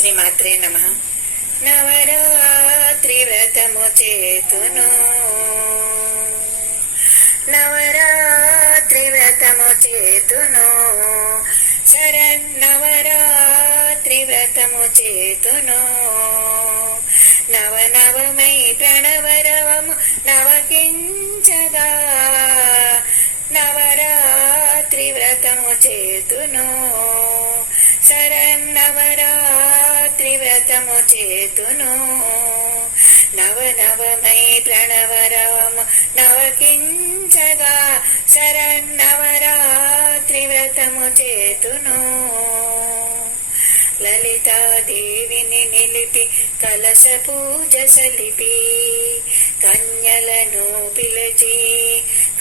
శ్రీమాత్రే నమః. నవరాత్రి వ్రతము చేతును, నవరాత్రి వ్రతము చేతును, శరన్నవరాత్రి వ్రతము చేతును. నవనవమై ప్రణవరవము నవకించగా నవరాత్రి వ్రతము చేతును, శరన్నవరాత్రి వ్రతము చేతును. నవనవమై ప్రణవరవము నవకించగా శరన్నవరాత్రి వ్రతము చేతును. లలితాదేవిని నిలిపి కలశ పూజ సలిపి కన్యలను పిలిచి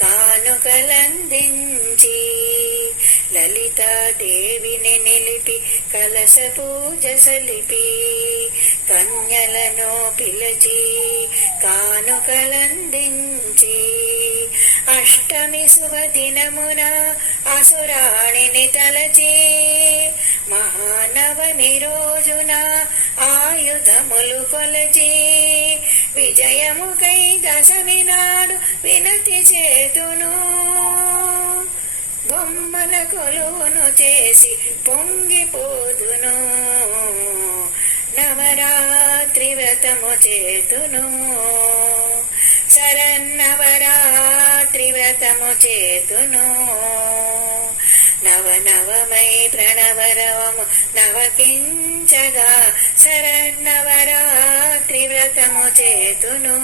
కానుకలందించి, లలితాదేవిని నిలిపి కలశ పూజ సలిపి కన్యలను పిలిచి కానుకలందించి, అష్టమి శుభదినమున అసురాణిని తలచి మహానవమి రోజున ఆయుధములు కొలచి విజయముకై దశమి నాడు వినతి చేతును. బొమ్మల కొలువును చేసి పొంగిపోదును, నవరాత్రి వ్రతము చేతును, శరన్నవరాత్రి వ్రతము చేతును. నవనవమై ప్రణవరవము నవకించగా శరన్నవరాత్రి వ్రతము చేతును.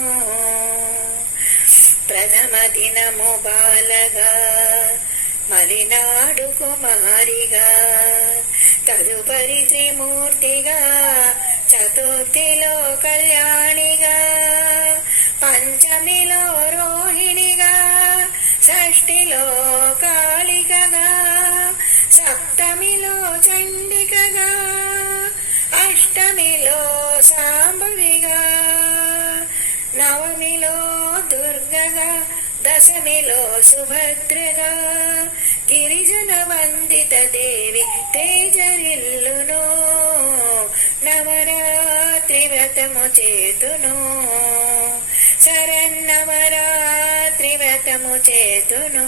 ప్రథమ దినము బాలగా మలినాడు కుమారిగా, తదుపరి త్రిమూర్తిగా, చతుర్థిలో కళ్యాణిగా, పంచమిలో రోహిణిగా, షష్ఠిలో కాళికగా, సప్తమిలో చండికగా, అష్టమిలో శాంభవిగా, నవమిలో దుర్గగా, దశమిలో సుభద్రగా, గిరిజన వందిత దేవి తేజరిల్లును. నవరాత్రి వ్రతము చేతును, శరన్నవరాత్రి వ్రతము చేతును.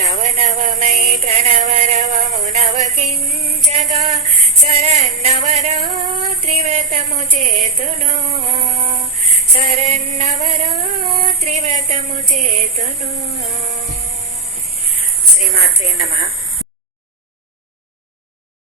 నవనవమై ప్రణవరవము నవకించగా శరన్నవరాత్రి వ్రతము చేతును, శరన్నవరాత్రి వ్రతము చేతును. శ్రీమాత్రే నమః.